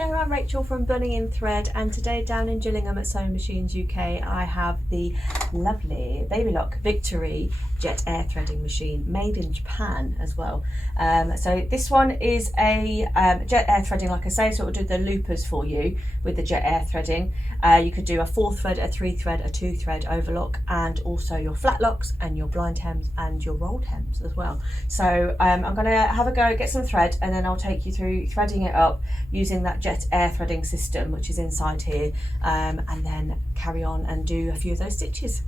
there, I'm Rachel from Bunny in Thread, and today down in Gillingham at Sewing Machines UK I have the lovely Babylock Victory jet air threading machine, made in Japan as well. So this one is a jet air threading, like I say, so it will do the loopers for you with the jet air threading. You could do a 4-thread, a 3-thread, a 2-thread overlock, and also your flat locks and your blind hems and your rolled hems as well. So I'm going to have a go, get some thread, and then I'll take you through threading it up using that jet air threading system which is inside here, and then carry on and do a few of those stitches.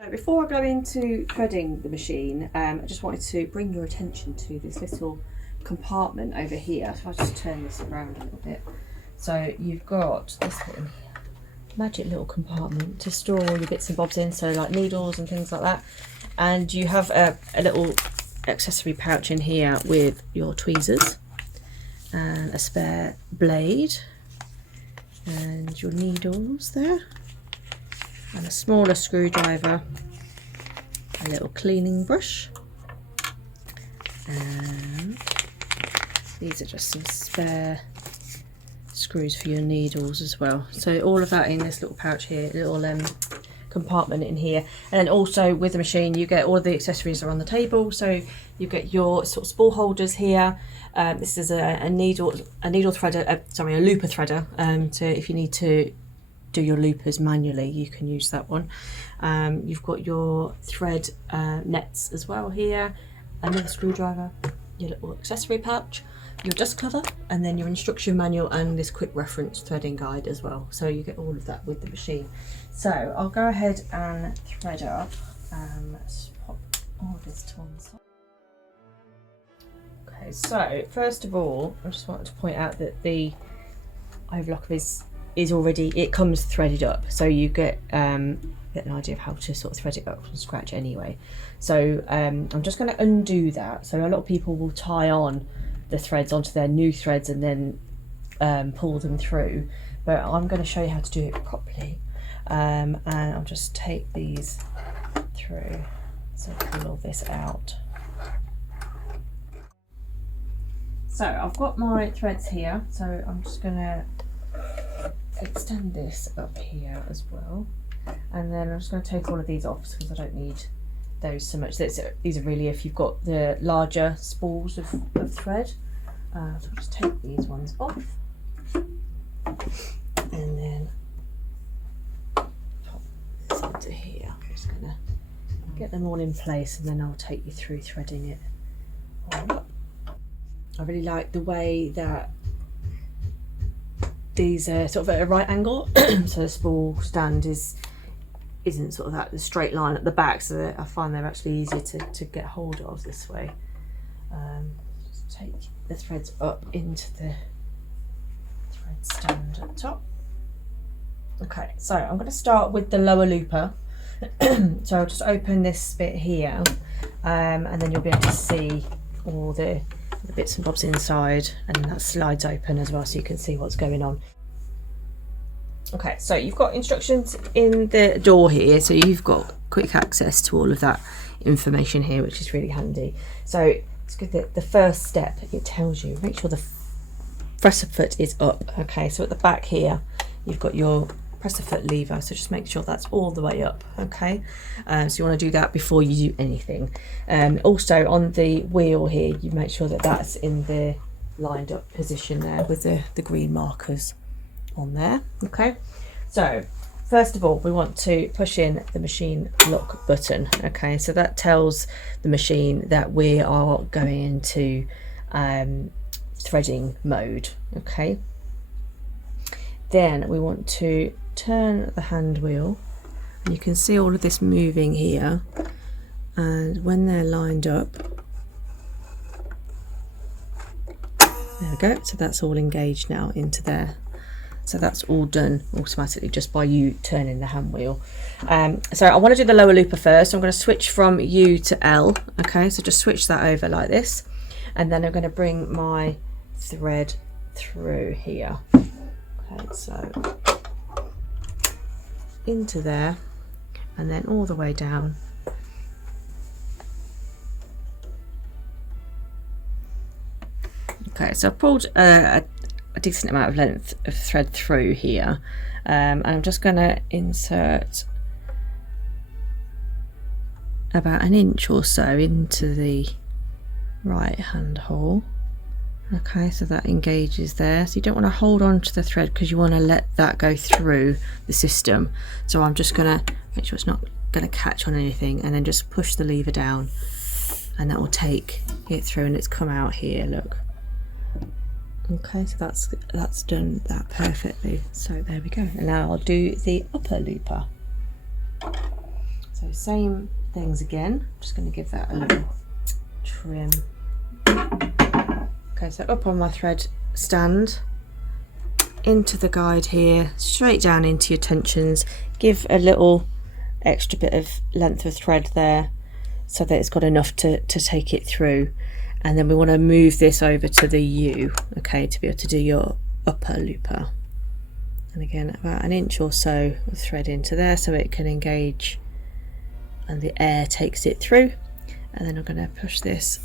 So before I go into threading the machine, I just wanted to bring your attention to this little compartment over here. So I'll just turn this around a little bit. So you've got this little magic little compartment to store all your bits and bobs in, so like needles and things like that. And you have a little accessory pouch in here with your tweezers and a spare blade and your needles there, and a smaller screwdriver, a little cleaning brush, and these are just some spare screws for your needles as well. So all of that in this little pouch here, little compartment in here. And then also with the machine you get all of the accessories are on the table. So you get your sort of spool holders here. This is a needle threader, sorry, a looper threader. So if you need to do your loopers manually, you can use that one. You've got your thread nets as well here, another screwdriver, your little accessory pouch, your dust cover, and then your instruction manual and this quick reference threading guide as well. So you get all of that with the machine. So I'll go ahead and thread up. Let's pop all of this to one side. Okay, so first of all, I just wanted to point out that the Overlocker is already, it comes threaded up, so you get an idea of how to sort of thread it up from scratch anyway. So I'm just going to undo that. So a lot of people will tie on the threads onto their new threads and then pull them through, but I'm going to show you how to do it properly. And I'll just take these through, so pull all this out. So I've got my threads here, so I'm just going to extend this up here as well, and then I'm just going to take all of these off because I don't need those so much. These are really if you've got the larger spools of thread. So I'll just take these ones off and then pop this into here. I'm just going to get them all in place and then I'll take you through threading it all up. I really like the way that these are sort of at a right angle, so the spool stand isn't sort of that the straight line at the back, so I find they're actually easier to get hold of this way. Just take the threads up into the thread stand at the top. Okay, so I'm going to start with the lower looper. So I'll just open this bit here, and then you'll be able to see all the bits and bobs inside, and that slides open as well so you can see what's going on. Okay, so you've got instructions in the door here, so you've got quick access to all of that information here, which is really handy. So it's good that the first step, it tells you make sure the presser foot is up. Okay, so at the back here you've got your presser foot lever, so just make sure that's all the way up. Okay, so you want to do that before you do anything. Also on the wheel here, you make sure that that's in the lined up position there with the green markers on there. Okay, so first of all, we want to push in the machine lock button. Okay, so that tells the machine that we are going into threading mode. Okay, then we want to turn the hand wheel, and you can see all of this moving here, and when they're lined up, there we go, so that's all engaged now into there. So that's all done automatically just by you turning the hand wheel. So I want to do the lower looper first. I'm going to switch from U to L. Okay, so just switch that over like this, and then I'm going to bring my thread through here. Okay, so into there, and then all the way down. Okay, so I've pulled a decent amount of length of thread through here, and I'm just going to insert about 1 inch or so into the right hand hole. Okay, so that engages there, so you don't want to hold on to the thread because you want to let that go through the system. So I'm just going to make sure it's not going to catch on anything, and then just push the lever down, and that will take it through, and it's come out here, look. Okay, so that's done that perfectly. So there we go. And now I'll do the upper looper. So same things again. I'm just going to give that a little trim. Okay, so up on my thread stand, into the guide here, straight down into your tensions. Give a little extra bit of length of thread there so that it's got enough to take it through. And then we want to move this over to the U, okay, to be able to do your upper looper. And again, about 1 inch or so of thread into there so it can engage and the air takes it through. And then I'm going to push this,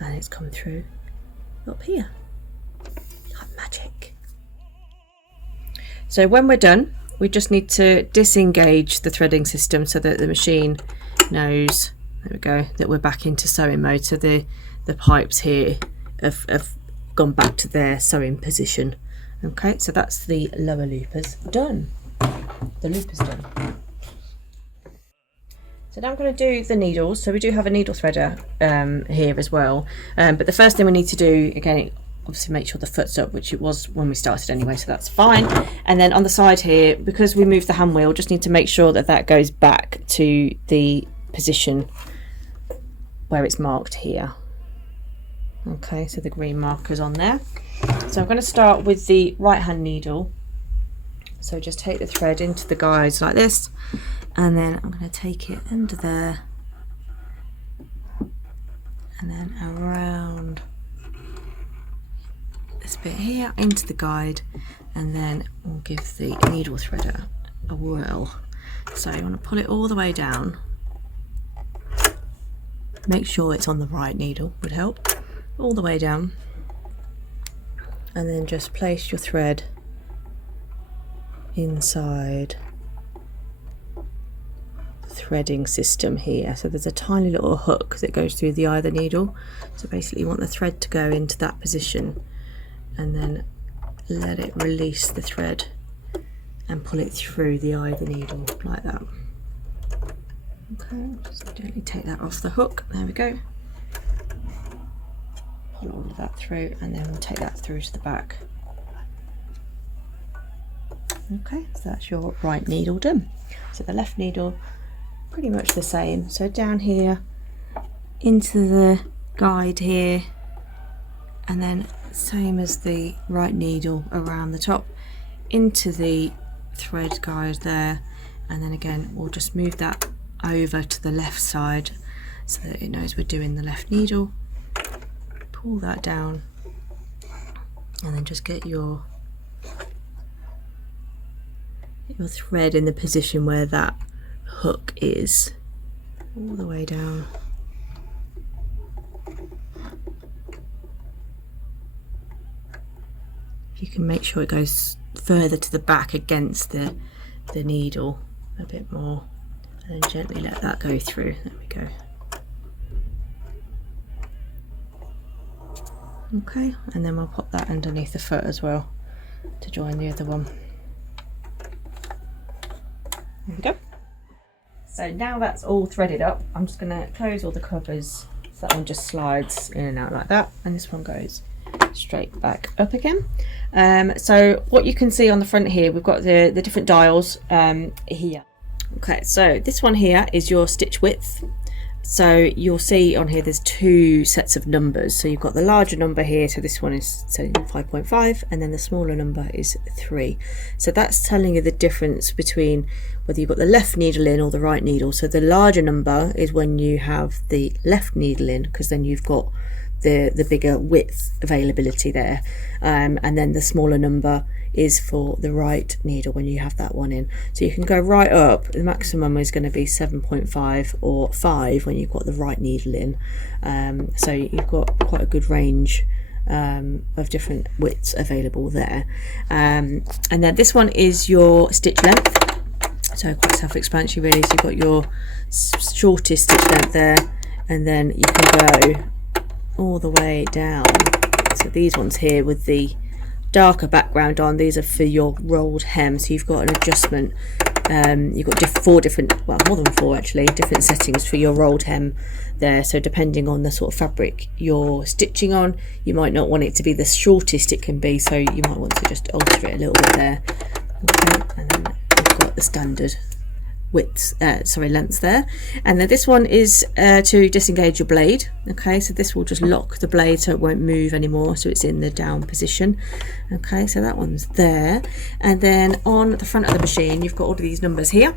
and it's come through up here, like magic. So when we're done, we just need to disengage the threading system so that the machine knows, there we go, that we're back into sewing mode. So the pipes here have gone back to their sewing position. Okay, so that's the lower loopers done. The loopers done. So now I'm going to do the needles. So we do have a needle threader here as well. But the first thing we need to do, again, obviously make sure the foot's up, which it was when we started anyway, so that's fine. And then on the side here, because we moved the hand wheel, just need to make sure that that goes back to the position where it's marked here. Okay, so the green marker's on there. So I'm going to start with the right hand needle. So just take the thread into the guides like this, and then I'm going to take it under there, and then around this bit here into the guide, and then we'll give the needle threader a whirl. So you want to pull it all the way down. Make sure it's on the right needle would help. All the way down, and then just place your thread inside the threading system here. So there's a tiny little hook that goes through the eye of the needle, so basically you want the thread to go into that position, and then let it release the thread and pull it through the eye of the needle like that. Okay, just gently take that off the hook. There we go. Pull all of that through, and then we'll take that through to the back. Okay, so that's your right needle done. So the left needle, pretty much the same. So down here, into the guide here, and then same as the right needle around the top, into the thread guide there, and then again we'll just move that over to the left side so that it knows we're doing the left needle. Pull that down, and then just get your thread in the position where that hook is, all the way down. You can make sure it goes further to the back against the needle a bit more, and then gently let that go through. There we go. Okay, and then we'll pop that underneath the foot as well to join the other one. There we go. So now that's all threaded up, I'm just going to close all the covers so that one just slides in and out like that, and this one goes straight back up again. So what you can see on the front here, we've got the different dials here. Okay, so this one here is your stitch width. So you'll see on here there's two sets of numbers. So you've got the larger number here, so this one is 5.5, and then the smaller number is 3. So that's telling you the difference between whether you've got the left needle in or the right needle. So the larger number is when you have the left needle in, because then you've got the bigger width availability there, and then the smaller number is for the right needle when you have that one in. So you can go right up, the maximum is going to be 7.5 or 5 when you've got the right needle in. So you've got quite a good range of different widths available there. And then this one is your stitch length, so quite self-explanatory really. So you've got your shortest stitch length there, and then you can go all the way down. So these ones here with the darker background on, these are for your rolled hem, so you've got an adjustment. You've got 4 different, well, more than 4 actually, different settings for your rolled hem there. So depending on the sort of fabric you're stitching on, you might not want it to be the shortest it can be, so you might want to just alter it a little bit there. Okay, and then we've got the standard widths, lengths there. And then this one is to disengage your blade. Okay, so this will just lock the blade so it won't move anymore, so it's in the down position. Okay, so that one's there. And then on the front of the machine you've got all of these numbers here.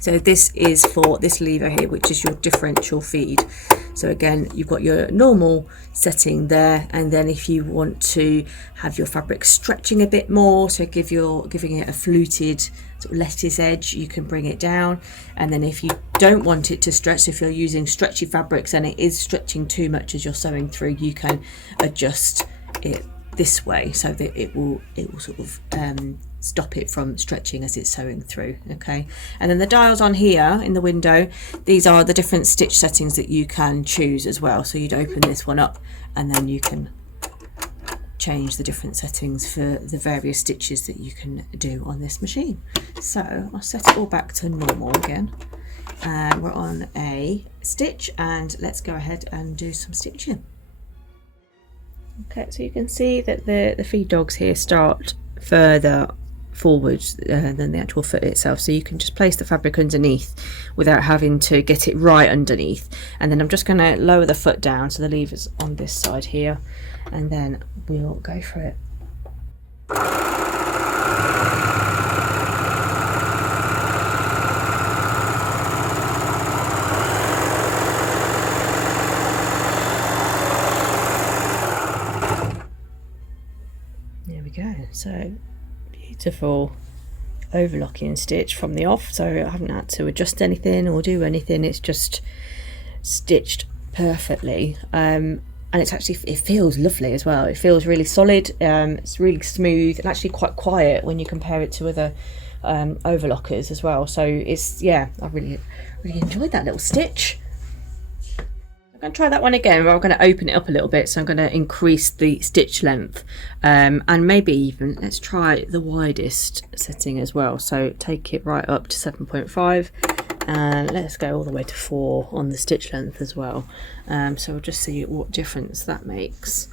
So this is for this lever here, which is your differential feed. So again, you've got your normal setting there, and then if you want to have your fabric stretching a bit more, so giving it a fluted sort of lettuce edge, you can bring it down. And then if you don't want it to stretch, if you're using stretchy fabrics and it is stretching too much as you're sewing through, you can adjust it this way so that it will sort of stop it from stretching as it's sewing through. Okay, and then the dials on here in the window, these are the different stitch settings that you can choose as well. So you'd open this one up and then you can change the different settings for the various stitches that you can do on this machine. So I'll set it all back to normal again, and we're on a stitch, and let's go ahead and do some stitching. Okay, so you can see that the feed dogs here start further forwards than the actual foot itself, so you can just place the fabric underneath without having to get it right underneath. And then I'm just going to lower the foot down, so the lever's on this side here, and then we'll go for it. There we go. So beautiful overlocking stitch from the off, so I haven't had to adjust anything or do anything, it's just stitched perfectly. And it's actually, it feels lovely as well. It feels really solid, it's really smooth and actually quite quiet when you compare it to other overlockers as well. So it's, yeah, I really enjoyed that little stitch. I'm going to try that one again, but I'm going to open it up a little bit, so I'm going to increase the stitch length, and maybe even let's try the widest setting as well. So take it right up to 7.5 and let's go all the way to 4 on the stitch length as well. So we'll just see what difference that makes.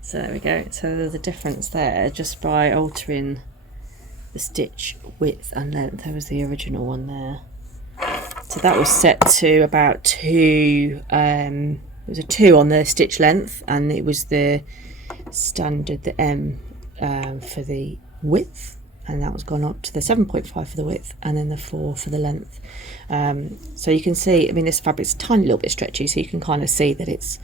So there we go, so there's a difference there just by altering the stitch width and length. There was the original one there. So that was set to about 2, it was a 2 on the stitch length, and it was the standard, the M for the width, and that was gone up to the 7.5 for the width and then the 4 for the length. So you can see, I mean, this fabric's a tiny little bit stretchy, so you can kind of see that it's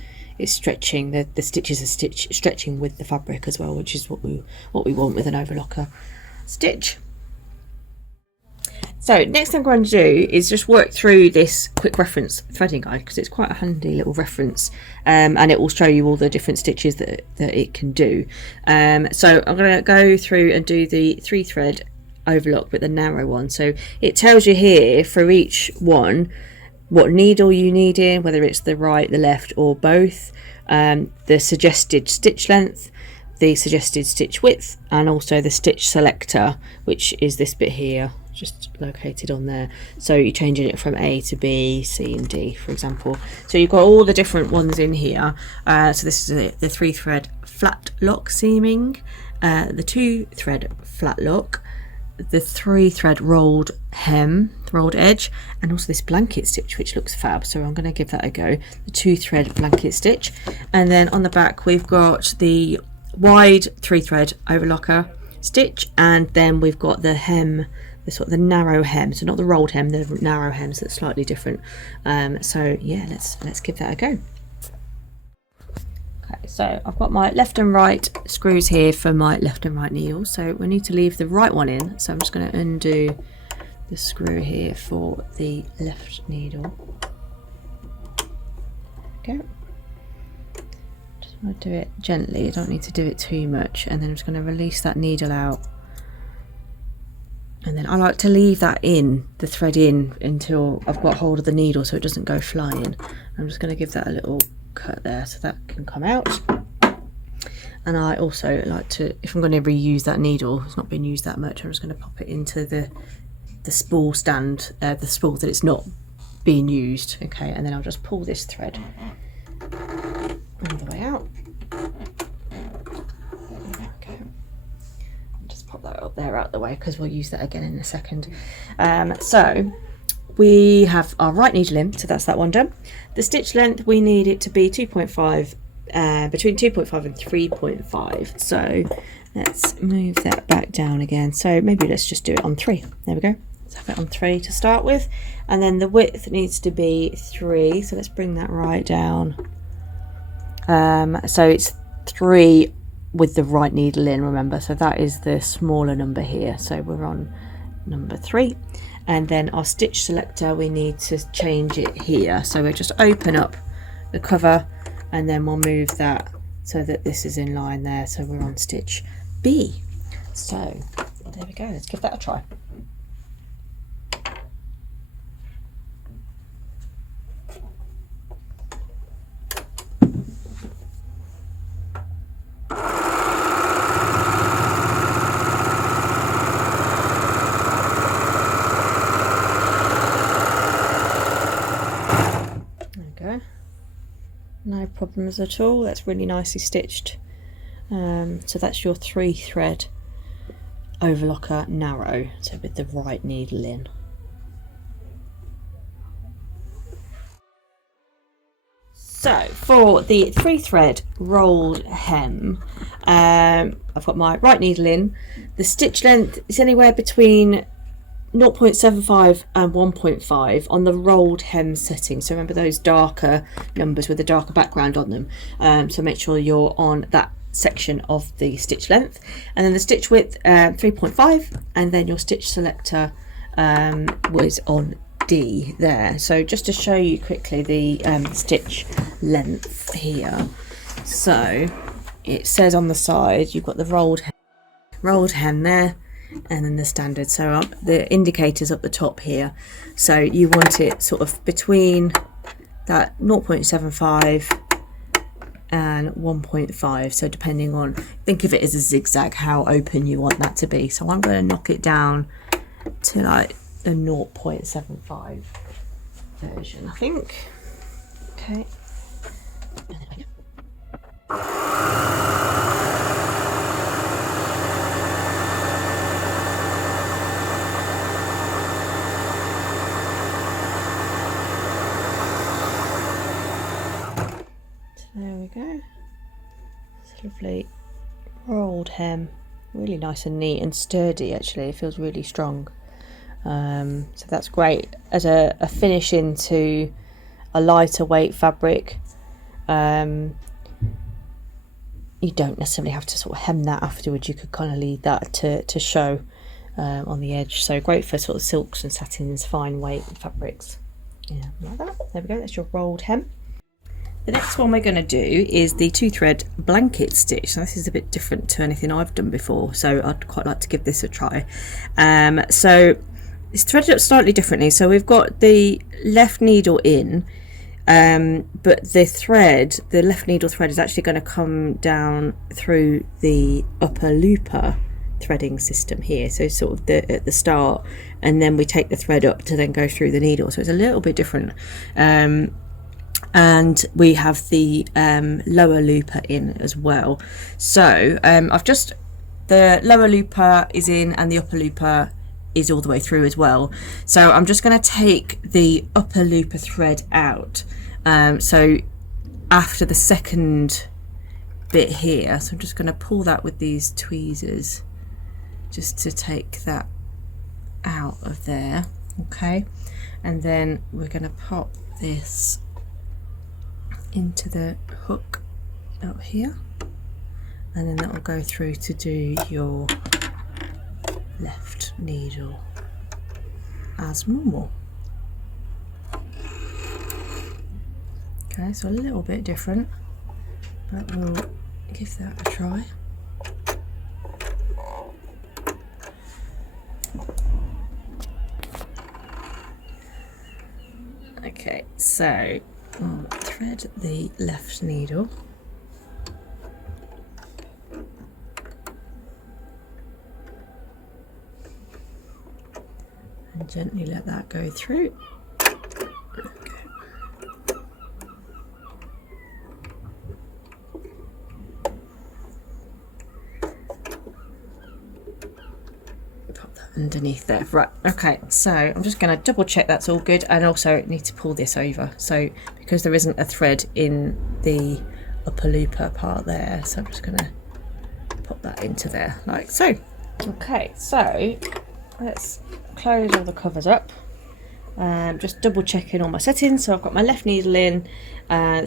stretching, the stitches are stretching with the fabric as well, which is what we want with an overlocker stitch. So next thing I'm going to do is just work through this quick reference threading guide, because it's quite a handy little reference, and it will show you all the different stitches that it can do. So I'm going to go through and do the 3 thread overlock, but the narrow one. So it tells you here for each one what needle you need in, whether it's the right, the left, or both, the suggested stitch length, the suggested stitch width, and also the stitch selector, which is this bit here, just located on there. So you're changing it from A to B, C and D, for example. So you've got all the different ones in here. So this is the 3-thread flat lock seaming, the 2-thread flat lock, the 3-thread rolled hem, rolled edge, and also this blanket stitch, which looks fab. So I'm going to give that a go. The 2-thread blanket stitch, and then on the back we've got the wide 3-thread overlocker stitch, and then we've got the hem, the sort of the narrow hem. So not the rolled hem, the narrow hem, so it's slightly different. So yeah, let's give that a go. Okay, so I've got my left and right screws here for my left and right needles, so we need to leave the right one in. So I'm just going to undo the screw here for the left needle. There we go. Just want to do it gently, I don't need to do it too much, and then I'm just going to release that needle out. And then I like to leave that in, the thread in, until I've got hold of the needle so it doesn't go flying. I'm just going to give that a little cut there so that can come out. And I also like to, if I'm going to reuse that needle, it's not been used that much, I'm just going to pop it into the spool stand, the spool that it's not being used. Okay, and then I'll just pull this thread all the way out. Okay, just pop that up there out the way because we'll use that again in a second. So we have our right needle in, so that's that one done. The stitch length, we need it to be 2.5, between 2.5 and 3.5. So let's move that back down again. So maybe let's just do it on 3. There we go. Let's have it on 3 to start with. And then the width needs to be 3. So let's bring that right down. So it's 3 with the right needle in, remember. So that is the smaller number here. So we're on number 3. And then our stitch selector, we need to change it here. So we'll just open up the cover and then we'll move that so that this is in line there. So we're on stitch B. So there we go, let's give that a try. No problems at all, that's really nicely stitched. So that's your 3-thread overlocker narrow, so with the right needle in. So for the 3-thread rolled hem, I've got my right needle in. The stitch length is anywhere between 0.75 and 1.5 on the rolled hem setting. So remember those darker numbers with a darker background on them. So make sure you're on that section of the stitch length. And then the stitch width, 3.5, and then your stitch selector was on D there. So just to show you quickly the stitch length here. So it says on the side you've got the rolled hem there, and then the standard. So the indicators up the top here, so you want it sort of between that 0.75 and 1.5, so depending on, think of it as a zigzag, how open you want that to be. So I'm going to knock it down to like the 0.75 version, I think. Okay, and then there we go. It's lovely rolled hem, really nice and neat and sturdy. Actually, it feels really strong. So that's great as a finish into a lighter weight fabric. You don't necessarily have to sort of hem that afterwards. You could kind of leave that to show on the edge. So great for sort of silks and satins, fine weight fabrics. Yeah, like that. There we go. That's your rolled hem. The next one we're going to do is the 2-thread blanket stitch. Now, this is a bit different to anything I've done before, so I'd quite like to give this a try. So it's threaded up slightly differently. So we've got the left needle in, but the left needle thread is actually going to come down through the upper looper threading system here, so sort of at the start, and then we take the thread up to then go through the needle, so it's a little bit different. And we have the lower looper in as well. So the lower looper is in and the upper looper is all the way through as well. So I'm just going to take the upper looper thread out. So after the second bit here, so I'm just going to pull that with these tweezers just to take that out of there. Okay, and then we're going to pop this into the hook out here, and then that will go through to do your left needle as normal. Okay, so a little bit different, but we'll give that a try. Okay, so I'll thread the left needle and gently let that go through. Okay. Pop that underneath there. Right, okay, so I'm just going to double check that's all good, and also need to pull this over, so because there isn't a thread in the upper looper part there, so I'm just going to pop that into there like so. Okay, so let's close all the covers up. Just double checking all my settings. So I've got my left needle in,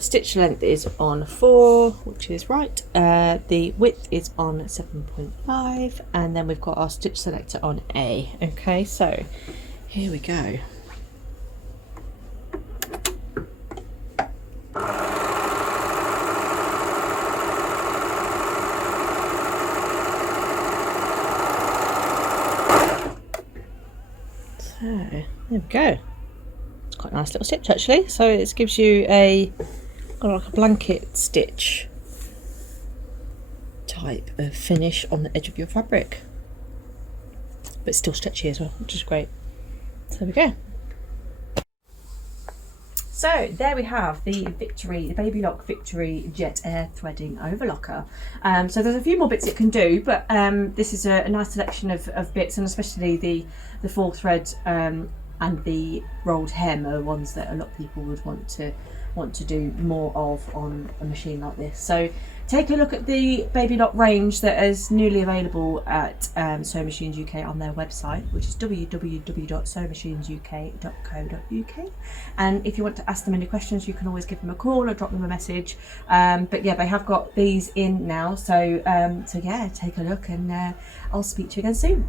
stitch length is on 4, which is right, the width is on 7.5, and then we've got our stitch selector on A. Okay, so here we go. So there we go. It's quite a nice little stitch actually. So it gives you like a blanket stitch type of finish on the edge of your fabric, but still stretchy as well, which is great. So there we go. So there we have the Babylock Victory Jet Air Threading Overlocker. So there's a few more bits it can do, but this is a nice selection of bits, and especially the 4 thread and the rolled hem are ones that a lot of people would want to do more of on a machine like this. So take a look at the Babylock range that is newly available at Sewing Machines UK on their website, which is www.sewingmachinesuk.co.uk. And if you want to ask them any questions, you can always give them a call or drop them a message. But yeah, they have got these in now, so yeah, take a look, and I'll speak to you again soon.